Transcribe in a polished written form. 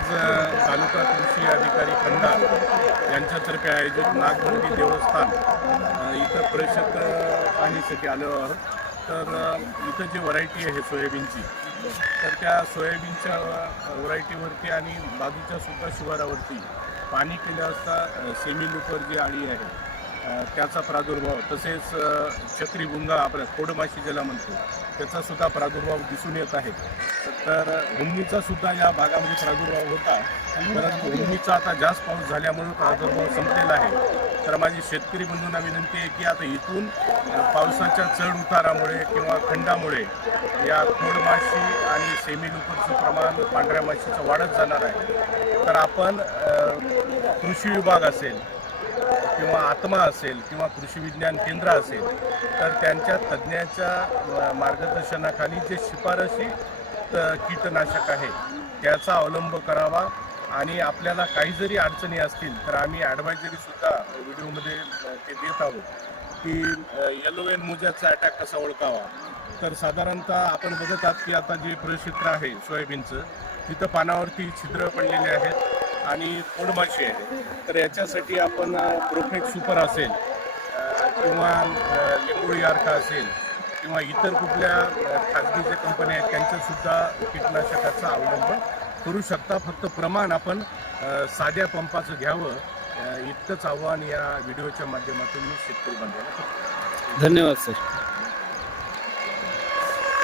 आज तालुका कृषी अधिकारी खंडार यांच्यातर्फे आयोजित नागमंडी देवस्थान इथं परिषद पाहणीसाठी आलो आहोत. तर इथं जी व्हरायटी आहे सोयाबीनची, तर त्या सोयाबीनच्या व्हरायटीवरती आणि बाजूच्या सुद्धा शिवारावरती पाणी केलं असता सेमी लुपर जी आळी आहे त्याचा प्रादुर्भाव, तसेच चक्रीभुंगा आपल्या खोडमाशी ज्याला म्हणतो त्याचा सुद्धा प्रादुर्भाव दिसून येत आहे. तर हुंडीचा सुद्धा या भागामध्ये प्रादुर्भाव होता, परंतु हुंडीचा आता जास्त पाऊस झाल्यामुळे प्रादुर्भाव संपलेला आहे. तर माझी शेतकरी बंधूंना विनंती आहे की आता इथून पावसाच्या चढ उतारामुळे किंवा खंडामुळे या खोडमाशी आणि सेमी लुपरचं प्रमाण पांढऱ्या माशीचं वाढत जाणार आहे. तर आपण कृषी विभाग असेल किंवा आत्मा असेल किंवा कृषी विज्ञान केंद्र असेल, तर त्यांच्या तज्ज्ञाच्या मार्गदर्शनाखाली जे शिफारशी कीटनाशक आहे त्याचा अवलंब करावा. आणि आपल्याला काही जरी अडचणी असतील तर आम्ही ॲडवायझरीसुद्धा व्हिडिओमध्ये ते देत आहोत की येलो मोजाचा अटॅक कसा ओळखावा. तर साधारणतः आपण बघत आहात की आता जे प्रक्षेत्र आहे सोयाबीनचं, तिथं पानावरती छिद्र पडलेले आहेत आणि खोडमाशी आहे. तर याच्यासाठी आपण प्रोफेक्स सुपर असेल किंवा लिंबोळी आर्का असेल किंवा इतर कुठल्या खाजगी ज्या कंपन्या आहेत त्यांच्यासुद्धा कीटकनाशकाचा अवलंब करू शकता. फक्त प्रमाण आपण साध्या पंपाचं घ्यावं, इतकंच आव्हान या व्हिडिओच्या माध्यमातून मी शेतकरी बांधवांना करतो. धन्यवाद सर.